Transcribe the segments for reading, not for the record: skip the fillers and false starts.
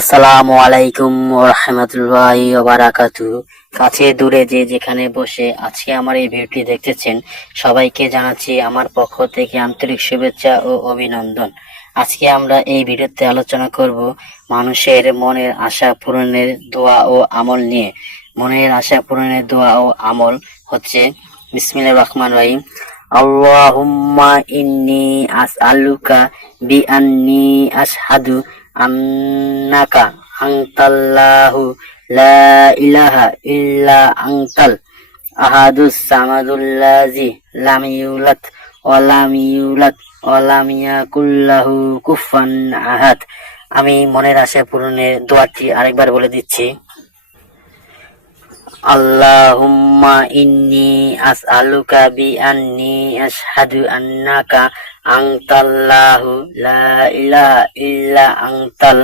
আসসালামু আলাইকুম রাহমাতুল্লাহি ওয়া বারাকাতুহু। কাছে দূরে যে যেখানে বসে আজকে আমার এই ভিডিওটি দেখতেছেন সবাইকে জানাচ্ছি আমার পক্ষ থেকে আন্তরিক শুভেচ্ছা ও অভিনন্দন। আজকে আমরা এই ভিডিওতে আলোচনা করব মানুষের মনের আশা পূরণের দোয়া ও আমল নিয়ে। মনের আশা পূরণের দোয়া ও আমল হচ্ছে বিসমিল্লাহির রহমানির রহিম। আল্লাহুম্মা ইন্নী আসআলুকা বিআন্নী আশহাদু আন্নাকা আনতাল্লাহু লা ইলাহা ইল্লা আনতাল আহাদুস সামাদুল্লাযী লাম ইউলাদ ওয়া লাম ইয়াকুল লাহু কুফুয়ান আহাদ। আমি মনের আশা পূরণের দোয়াটি আরেকবার বলে দিচ্ছি। আল্লাহুম্মা ইন্নী আসআলুকা বিআন্নী আশহাদু আন্নাকা আনতাল্লাহু লা ইলাহা ইল্লা আনতাল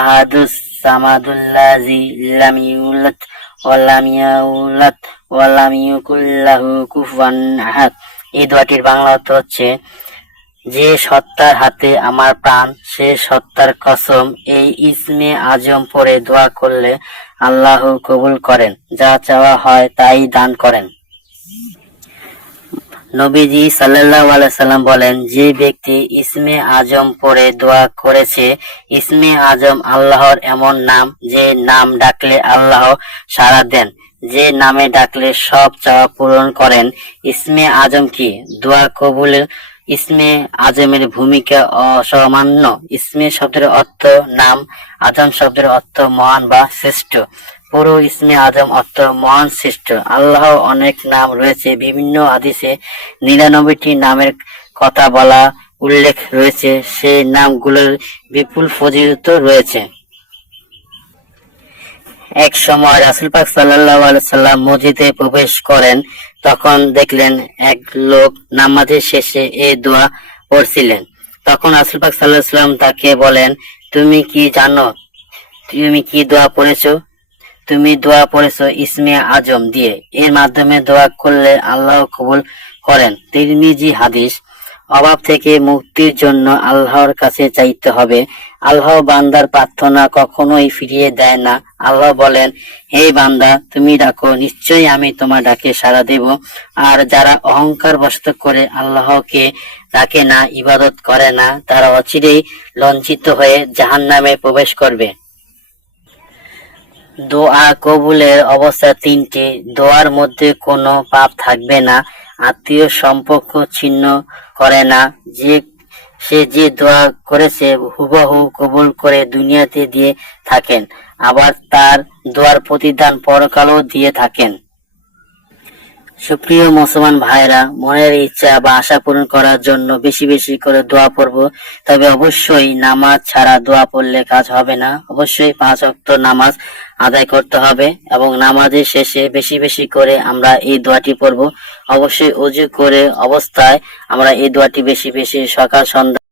আহাদুস সামাদুল্লাযী লাম ইউলাদ ওয়া লাম ইয়াকুল লাহু কুফুয়ান আহাদ। এই দোয়াটির বাংলা অর্থ হচ্ছে, যে সত্তার হাতে আমার প্রাণ সে সত্তার কসম, এই ইসমে আজম পড়ে দোয়া করলে আল্লাহ কবুল করেন, যা চাওয়া হয় তাই দান করেন। নবীজি সাল্লাল্লাহু আলাইহি সাল্লাম বলেন, যে ব্যক্তি ইসমে আজম পড়ে দোয়া করেছে, ইসমে আজম আল্লাহর এমন নাম যে নাম ডাকলে আল্লাহ সাড়া দেন, যে নামে ডাকলে সব চাওয়া পূরণ করেন। ইসমে আজম কি? দোয়া কবুলের ইসমে আজমের ভূমিকা অসামান্য। ইসমে শব্দের অর্থ নাম, আজম শব্দের অর্থ মহান বা শ্রেষ্ঠ। পুরো ইসমে আজম অর্থ মহান শ্রেষ্ঠ। আল্লাহ অনেক নাম রয়েছে, বিভিন্ন হাদিসে 99টি নামের কথা বলা উল্লেখ রয়েছে, সেই নামগুলোর বিপুল ফজিলত রয়েছে। এক সময় রাসূল পাক সাল্লাল্লাহু আলাইহি সাল্লাম মসজিদে প্রবেশ করেন, তখন দেখলেন এক লোক নামাজের শেষে এই দোয়া পড়ছিলেন। তখন রাসূল পাক সাল্লাল্লাহু আলাইহি সাল্লাম তাকে বলেন, তুমি কি জানো তুমি কি দোয়া পড়েছো? তুমি দোয়া পড়েছো ইসমে আজম দিয়ে, এর মাধ্যমে দোয়া করলে আল্লাহ কবুল করেন। তিরমিজি হাদিস। অভাব থেকে মুক্তির জন্য আল্লাহর কাছে চাইতে হবে। আল্লাহ বান্দার প্রার্থনা কখনোই ফিরিয়ে দেয় না। আল্লাহ বলেন, হে বান্দা, তুমি ডাকো, নিশ্চয়ই আমি তোমার ডাকে সাড়া দেব। আর যারা অহংকার বশত করে আল্লাহকে ডাকে না, ইবাদত করে না, তারা অচিরেই লজ্জিত হয়ে জাহান্নামে প্রবেশ করবে। দোয়া কবুলের অবস্থা তিনটি। দোয়ার মধ্যে কোনো পাপ থাকবে না, আত্মীয় সম্পর্ক ছিন্ন করে না, সে যে দোয়া করেছে হুবহু কবুল করে দুনিয়াতে দিয়ে থাকেন, আবার তার দোয়ার প্রতিদান পরকালেও দিয়ে থাকেন। সুপ্রিয় মুসলমান ভাইরা, মনের ইচ্ছা বা আশা পূরণ করার জন্য বেশি বেশি করে দোয়া পড়ব। তবে অবশ্যই নামাজ ছাড়া দোয়া পড়লে কাজ হবে না। অবশ্যই 5 ওয়াক্ত নামাজ আদায় করতে হবে এবং নামাজের শেষে বেশি বেশি করে আমরা এই দোয়াটি পড়ব। অবশ্যই ওযু করে অবস্থায় আমরা এই দোয়াটি বেশি বেশি সকাল সন্ধ্যা